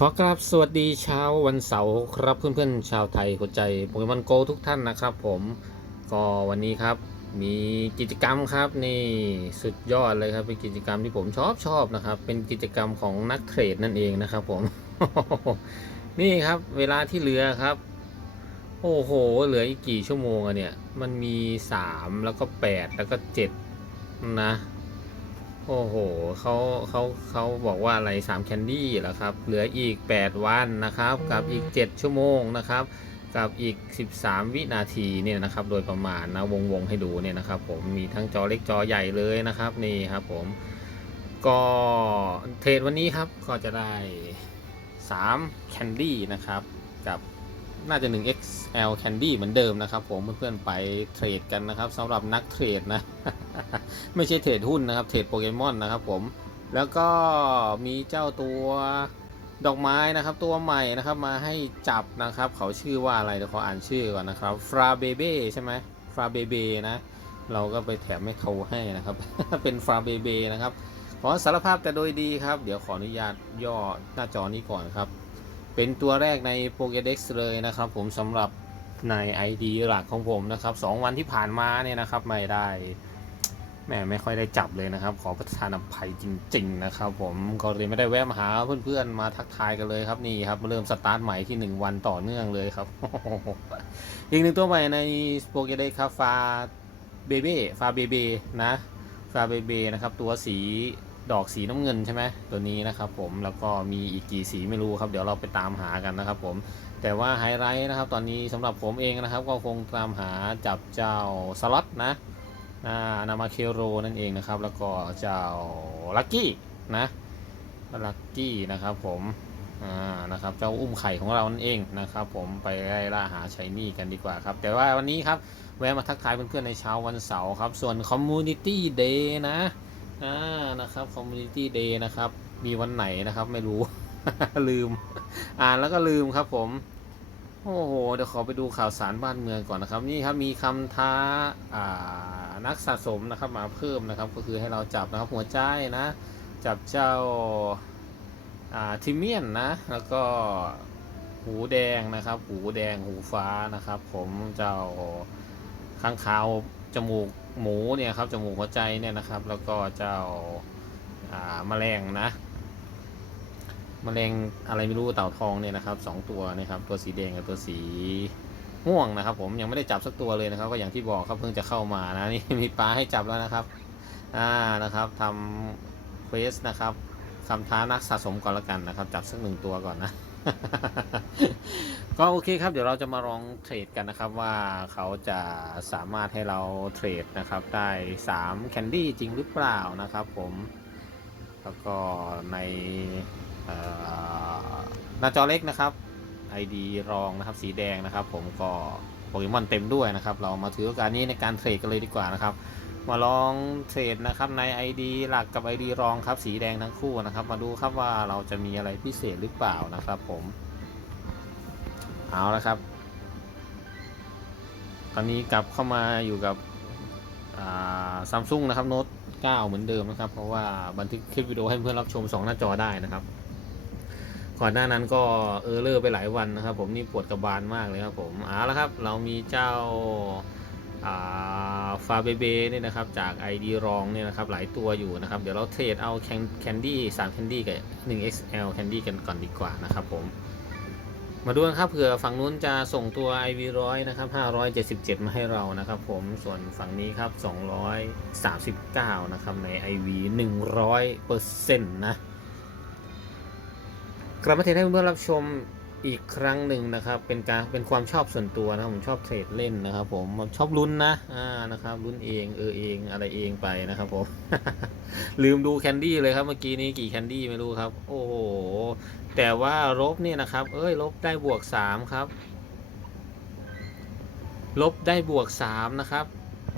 ขอกราบสวัสดีเช้าวันเสาร์ครับเพื่อนๆชาวไทยหัวใจโปเกมอนโกทุกท่านนะครับผมก็วันนี้ครับมีกิจกรรมครับนี่สุดยอดเลยครับเป็นกิจกรรมที่ผมชอบชอบนะครับ เป็นกิจกรรมของนักเทรดนั่นเองนะครับผม นี่ครับเวลาที่เหลือครับ โอ้โห เหลืออีกกี่ชั่วโมงอะเนี่ย มันมี 3 แล้วก็ 8 แล้วก็ 7 นะ โอ้โหเขาเขาเขาบอกว่าอะไร3แคนดี้เหรอครับ เหลืออีก 8 วันนะครับ กับอีก 7 ชั่วโมงนะครับ กับอีก 13 วินาทีเนี่ยนะครับ โดยประมาณนะวงวงๆให้ดูเนี่ยนะครับ ผมมีทั้งจอเล็กจอใหญ่เลยนะครับนี่ครับผมก็เทรดวันนี้ครับก็จะได้3 Candy นะครับกับ น่าจะ 1 XL Candy เหมือนเดิมนะครับ ผมเพื่อนๆไปเทรดกันนะครับสำหรับนักเทรดนะ ไม่ใช่เทรดหุ้นนะครับ เทรดโปเกมอนนะครับผมแล้วก็มีเจ้าตัวดอกไม้นะครับ ตัวใหม่นะครับมาให้จับนะครับ เขาชื่อว่าอะไรเดี๋ยวขออ่านชื่อก่อนนะครับฟราเบเบ้ใช่ไหมฟราเบเบนะ เราก็ไปแถมให้เขาให้นะครับ เป็นฟราเบเบนะครับขอสารภาพแต่โดยดีครับ เดี๋ยวขออนุญาตย่อหน้าจอนี้ก่อนครับ เป็นตัวแรกใน Pokédex เลยนะครับผมสำหรับใน ID หลักของผมนะครับ2วันที่ผ่านมาเนี่ยนะครับไม่ได้แม่ไม่ค่อยได้จับเลยนะครับ ขอประทานอภัยจริง ๆ นะครับผมก็เลยไม่ได้แวะมาหาเพื่อนๆมาทักทายกันเลยครับนี่ครับเริ่มสตาร์ทใหม่ที่ 1 วันต่อเนื่องเลยครับ อีกหนึ่งตัวใหม่ใน Pokédex ครับฟาเบเบ้ฟาเบเบนะฟาเบเบนะครับตัวสี ดอกสีน้ำเงินใช่ไหมตัวนี้นะครับผมแล้วก็มีอีกกี่สีไม่รู้ครับเดี๋ยวเราไปตามหากันนะครับผมแต่ว่าไฮไลท์นะครับตอนนี้สำหรับผมเองนะครับ ก็คงตามหาจับเจ้าสล็อตนะอ่านามาเคโรนั่นเองนะครับ แล้วก็เจ้าลักกี้นะลักกี้นะครับผมอ่านะครับเจ้าอุ้มไข่ของเรานั่นเองนะครับ ผมไปไล่ล่าหาชัยนี่กันดีกว่าครับ แต่ว่าวันนี้ครับแวะมาทักทายเพื่อนๆในเช้าวันเสาร์ครับ ส่วน Community Day นะ อ่านะครับ Community Day นะครับ มีวันไหนนะครับ ไม่รู้ ลืม อ่านแล้วก็ลืมครับผมโอ้โหเดี๋ยวขอไปดูข่าวสารบ้านเมืองก่อนนะครับ นี่ครับมีคำท้าอ่านักสะสมนะครับมาเพิ่มนะครับ ก็คือให้เราจับนะครับหัวใจนะ จับเจ้าอ่าทิเมียนนะ แล้วก็หูแดงนะครับ หูแดงหูฟ้านะครับ ผมเจ้าข้างขาวจมูก หมูเนี่ยครับจมูกหัวใจเนี่ยนะครับ แล้วก็เจ้าอ่าแมลงนะมแมลงอะไรไม่รู้เต่าทองเนี่ยนะครับสองตัวนะครับตัวสีแดงกับตัวสีม่วงนะครับ ผมยังไม่ได้จับสักตัวเลยนะครับ ก็อย่างที่บอกครับเพิ่งจะเข้ามานะนี่มีปลาให้จับแล้วนะครับอ่านะครับทำเควสนะครับคำท้านักสะสมก่อนละกันนะครับ จับสักหนึ่งตัวก่อนนะ ก็โอเคครับ เดี๋ยวเราจะมาลองเทรดกันนะครับว่าเขาจะสามารถให้เราเทรดนะครับ ได้3แคนดี้จริงหรือเปล่านะครับผมแล้วก็ในหน้าจอเล็กนะครับ ID รองนะครับสีแดงนะครับ ผมก็โปเกมอนเต็มด้วยนะครับ เรามาถือโอกาสนี้ในการเทรดกันเลยดีกว่านะครับ มาลองเทรดนะครับใน ID หลักกับ ID รองครับสีแดงทั้งคู่นะครับ มาดูครับว่าเราจะมีอะไรพิเศษหรือเปล่านะครับ ผม เอาละครับ ตอนนี้กลับเข้ามาอยู่กับซัมซุงนะครับโน้ต9เหมือนเดิมนะครับ เพราะว่าบันทึกคลิปวิดีโอให้เพื่อนรับชม 2 หน้าจอได้นะครับ ก่อนหน้านั้นก็เออเลอร์ไปหลายวันนะครับ ผมนี่ปวดกระบาลมากเลยครับผมเอาละครับ เรามีเจ้าฟาเบเบเนี่ยนะครับจาก ID รองเนี่ยนะครับหลายตัวอยู่นะครับ เดี๋ยวเราเทรดเอาแคนดี้สามแคนดี้กับ 1XL แคนดี้กันก่อนดีกว่านะครับผม มาดูกันครับเผื่อฝั่งนู้นจะส่งตัว IV ร้อยนะครับ577 มาให้เรานะครับผมส่วนฝั่งนี้ครับ 239 นะครับใน IV 100เปอร์เซ็นต์นะกลับมาเทนให้เพื่อนรับชม อีกครั้งหนึ่งนะครับ เป็นการเป็นความชอบส่วนตัวนะครับผมชอบเทรดเล่นนะครับผมผมชอบลุ้นนะอ่านะครับลุ้นเองเออเองอะไรเองไปนะครับผมลืมดูแคนดี้เลยครับเมื่อกี้นี้กี่แคนดี้ไม่รู้ครับ โอ้โหแต่ว่าลบเนี่ยนะครับ เอ้ยลบได้บวกสามครับ ลบได้บวกสามนะครับ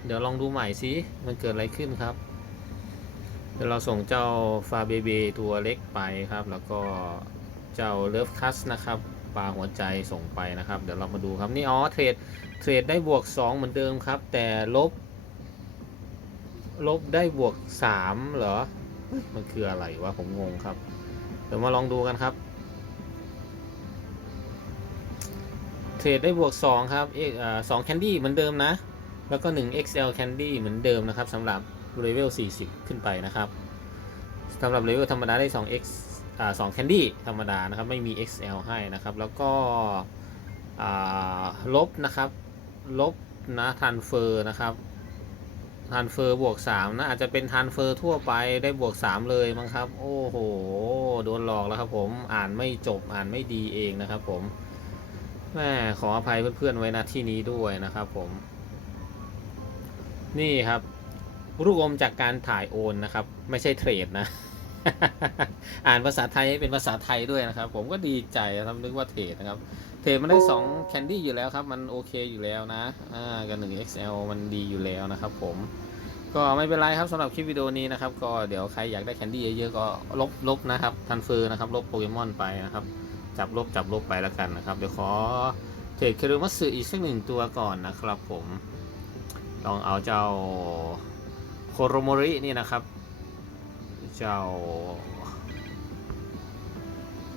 เดี๋ยวลองดูใหม่สิมันเกิดอะไรขึ้นครับเดี๋ยวเราส่งเจ้าฟาเบเบตัวเล็กไปครับ แล้วก็ เจ้าเลิฟคัสนะครับปลาหัวใจส่งไปนะครับ เดี๋ยวเรามาดูครับนี่อ๋อเทรดเทรดได้บวก 2 เหมือนเดิมครับ แต่ลบ ลบได้บวก 3 เหรอ มันคืออะไรวะผมงงครับ เดี๋ยวมาลองดูกันครับ เทรดได้บวก 2 ครับเออ่าสองแคนดี้เหมือนเดิมนะ แล้วก็ 1 XL Candy เหมือนเดิมนะครับสำหรับเลเวล40 ขึ้นไปนะครับสำหรับเลเวลธรรมดาได้ 2 X สอ่า2 Candy ธรรมดานะครับ ไม่มี XL ให้นะครับ แล้วก็ลบนะครับ ลบนะทันเฟอร์นะครับทันเฟอร์บวก3นะอาจจะเป็นทันเฟอร์ทั่วไปได้บวก 3 เลยมั้งครับ โอ้โห โดนหลอกแล้วครับผมอ่านไม่จบอ่านไม่ดีเองนะครับผมแม่ขออภัยเพื่อนๆไว้นะที่นี้ด้วยนะครับผม นี่ครับรูปอมจากการถ่ายโอนนะครับ ไม่ใช่เทรดนะ อ่านภาษาไทยให้เป็นภาษาไทยด้วยนะครับ ผมก็ดีใจครับนึกว่าเทรดนะครับ เทรดมันได้2แคนดี้อยู่แล้วครับ มันโอเคอยู่แล้วนะอ่ากับ1 XL มันดีอยู่แล้วนะครับผมก็ไม่เป็นไรครับสำหรับคลิปวิดีโอนี้นะครับ ก็เดี๋ยวใครอยากได้แคนดี้เยอะๆก็ลบลบนะครับทันเฟอร์นะครับ ลบโปเกมอนไปนะครับ จับลบจับลบไปแล้วกันนะครับ เดี๋ยวขอเทรดเคโรมัสสึอีกสักหนึ่งตัวก่อนนะครับผม ลองเอาเจ้าโคโรโมรินี่นะครับ เจ้า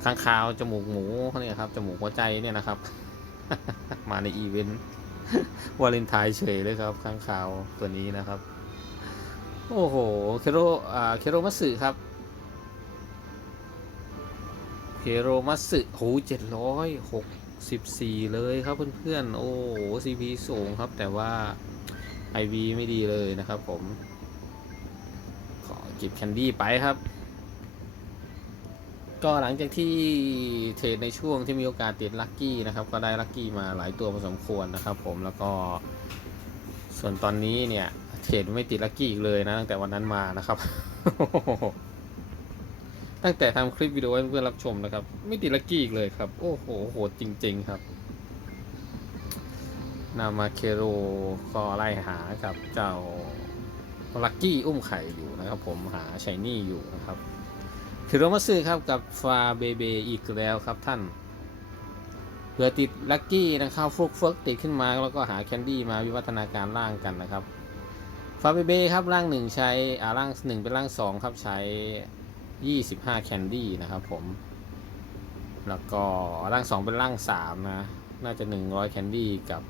ข้างคาวจมูกหมูเนี่ยครับจมูกหัวใจเนี่ยนะครับ มาในอีเวนต์วาเลนไทน์เฉยเลยครับข้างคาวตัวนี้นะครับ โอ้โหเคโรอ่าเคโรมัสึครับเคโรมัสึโหเจ็ดร้อยหกสิบสี่เลยครับเพื่อนๆ โอ้โหซีพีสูงครับ แต่ว่า IV ไม่ดีเลยนะครับผม ก็บแคนดี้ไปครับ ก็หลังจากที่เทรดในช่วงที่มีโอกาสติดลัคกี้นะครับ ก็ได้ลัคกี้มาหลายตัวพอสมควรนะครับ ผมแล้วก็ ส่วนตอนนี้เนี่ยเทรดไม่ติดลัคกี้อีกเลยนะตั้งแต่วันนั้นมานะครับ ตั้งแต่ทำคลิปวิดีโอให้เพื่อนรับชมนะครับ ไม่ติดลัคกี้อีกเลยครับ โอ้โหโหดจริง ๆ ครับนามาเคโรก็ไล่หากับเจ้า ลักกี้อุ้มไข่อยู่นะครับ ผมหาชายนี่อยู่นะครับคือรมาซื้อครับกับฟาเบเบอีกแล้วครับท่านเผื่อติดลักกี้นะครับฟุกเฟิกติดขึ้นมาแล้วก็หาแคนดี้มาวิวัฒนาการร่างกันนะครับฟาเบเบครับร่างหนึ่งใช้อ่าร่างหนึ่งเป็นร่างสองครับใช้ 25 แคนดี้นะครับผม แล้วก็ร่างสองเป็นร่างสามนะ น่าจะ 100 แคนดี้กับ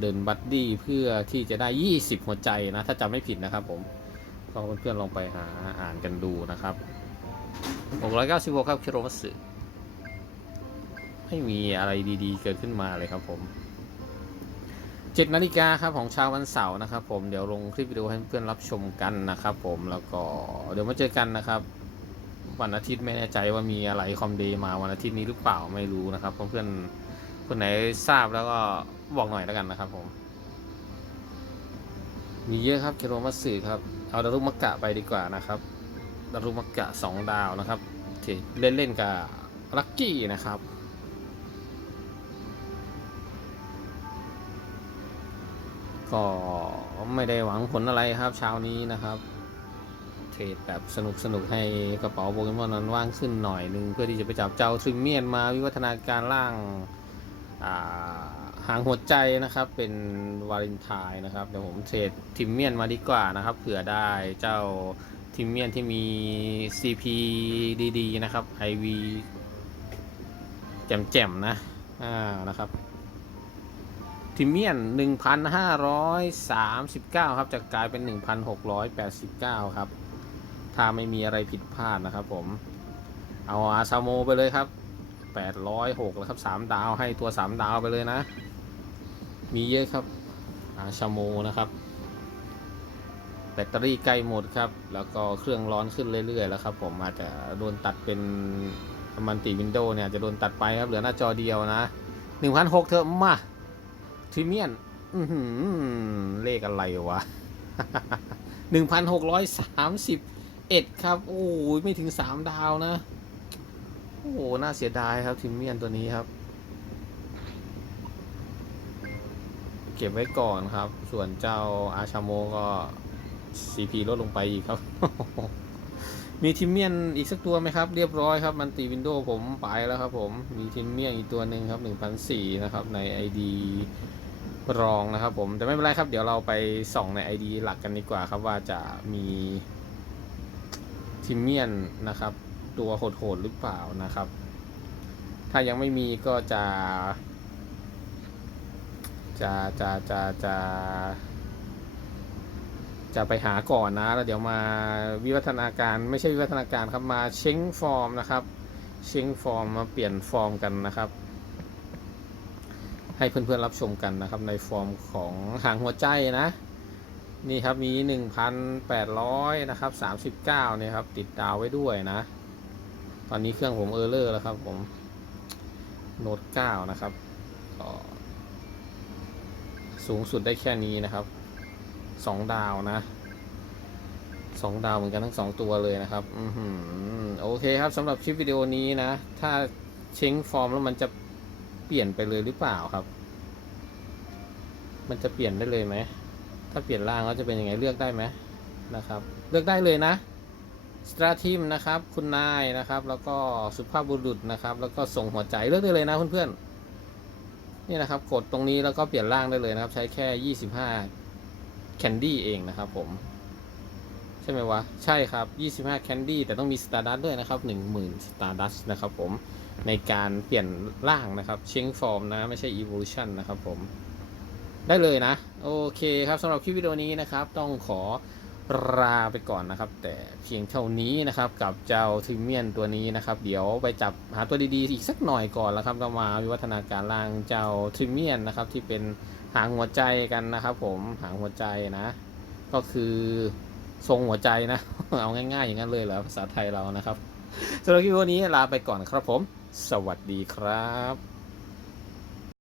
เดินบัดดี้เพื่อที่จะได้ 20 หัวใจนะ ถ้าจำไม่ผิดนะครับผมก็เพื่อนๆลองไปหาอ่านกันดูนะครับ696ครับคิโรมัสึไม่มีอะไรดีๆ เกิดขึ้นมาเลยครับผม7นาฬิกาครับของเช้าวันเสาร์นะครับ ผมเดี๋ยวลงคลิปวิดีโอให้เพื่อนรับชมกันนะครับ ผมแล้วก็เดี๋ยวมาเจอกันนะครับ วันอาทิตย์ไม่แน่ใจว่ามีอะไรคอมเดย์มาวันอาทิตย์นี้หรือเปล่าไม่รู้นะครับเพื่อนๆ คนไหนทราบแล้วก็บอกหน่อยแล้วกันนะครับผม มีเยอะครับเคโรมัตสึครับ เอาดารุมักกะไปดีกว่านะครับดารุมักกะสองดาวนะครับที่เล่นเล่นกับลักกี้นะครับก็ไม่ได้หวังผลอะไรครับเช้านี้นะครับ เทรดแบบสนุกสนุกให้กระเป๋าโปเกมอนนั้นว่างขึ้นหน่อยนึง เพื่อที่จะไปจับเจ้าทริมเมียนมาวิวัฒนาการร่าง หางหัวใจนะครับเป็นวาเลนไทน์นะครับเดี๋ยวผมเทรดทิมเมียนมาดีกว่านะครับเผื่อได้เจ้าทิมเมียนที่มี CP ดีๆนะครับ IV แจ่มๆนะอ่านะครับทิมเมียน 1,539 ครับจะกลายเป็น 1,689 ครับ ถ้าไม่มีอะไรผิดพลาดนะครับผม เอาอาซาโมไปเลยครับ 806แล้วครับ3ดาวให้ตัว3ดาวไปเลยนะ มีเยอะครับอาชาโมนะครับ แบตเตอรี่ใกล้หมดครับ แล้วก็เครื่องร้อนขึ้นเรื่อยๆ แล้วครับ ผมอาจจะโดนตัดเป็นมันติวินโดว์เนี่ยจะโดนตัดไปครับ เหลือหน้าจอเดียวนะ1,006เถอะมาทริเมียนอื้อหือเลขอะไรวะ1,631ครับ โอ้ยไม่ถึง3ดาวนะ อ้โห น่าเสียดายครับทิมเมียนตัวนี้ครับ เก็บไว้ก่อนครับ ส่วนเจ้าอาชาโมก็ CP ลดลงไปอีกครับ มีทิมเมียนอีกสักตัวไหมครับ เรียบร้อยครับ มันตีวินโดว์ผมไปแล้วครับผม มีทิมเมียนอีกตัวหนึ่งครับ1,004นะครับ ใน ID รองนะครับผม แต่ไม่เป็นไรครับ เดี๋ยวเราไปส่องใน ID หลักกันดีกว่าครับว่าจะมีทิมเมียนนะครับ ตัวโหดๆหรือเปล่านะครับ ถ้ายังไม่มีก็จะ จะจะจะจะจะไปหาก่อนนะแล้วเดี๋ยวมาวิวัฒนาการไม่ใช่วิวัฒนาการครับมาเช้งฟอร์มนะครับ เช้งฟอร์มมาเปลี่ยนฟอร์มกันนะครับ ให้เพื่อนๆรับชมกันนะครับ ในฟอร์มของหางหัวใจนะ นี่ครับมี 1,800 นะครับ 39เนี่ยครับ ติดดาวไว้ด้วยนะ ตอนนี้เครื่องผมเออร์เลอร์แล้วครับผมโน้ต9นะครับก็สูงสุดได้แค่นี้นะครับสองดาวนะสองดาวเหมือนกันทั้งสองตัวเลยนะครับ อืโอเคครับสำหรับคลิปวิดีโอนี้นะ ถ้าเช้งฟอร์มแล้วมันจะเปลี่ยนไปเลยหรือเปล่าครับ มันจะเปลี่ยนได้เลยไหม ถ้าเปลี่ยนร่างแล้วจะเป็นยังไงเลือกได้ไหมนะครับ เลือกได้เลยนะ สตราทิมนะครับ คุณนายนะครับ แล้วก็สุภาพบุรุษนะครับ แล้วก็ส่งหัวใจเลือกได้เลยนะเพื่อนๆนี่นะครับ กดตรงนี้แล้วก็เปลี่ยนร่างได้เลยนะครับ ใช้แค่ 25 แคนดี้เองนะครับผม ใช่ไหมวะ ใช่ครับ 25 แคนดี้แต่ต้องมีสตาร์ดัสด้วยนะครับ 10,000สตาร์ดัสนะครับผมในการเปลี่ยนร่างนะครับเชงฟอร์มนะ ไม่ใช่ evolution นะครับผม ได้เลยนะ โอเคครับสำหรับคลิปวิดีโอนี้นะครับ ต้องขอ ลาไปก่อนนะครับ แต่เพียงเท่านี้นะครับ กับเจ้าทริเมียนตัวนี้นะครับ เดี๋ยวไปจับหาตัวดีๆอีกสักหน่อยก่อนแล้วครับเรามาวิวัฒนาการร่างเจ้าทริเมียนนะครับ ที่เป็นหางหัวใจกันนะครับ ผมหางหัวใจนะ ก็คือทรงหัวใจนะ เอาง่ายๆอย่างนั้นเลยเหรอภาษาไทยเรานะครับสำหรับคลิปวิดีโอนี้ลาไปก่อนครับผม สวัสดีครับ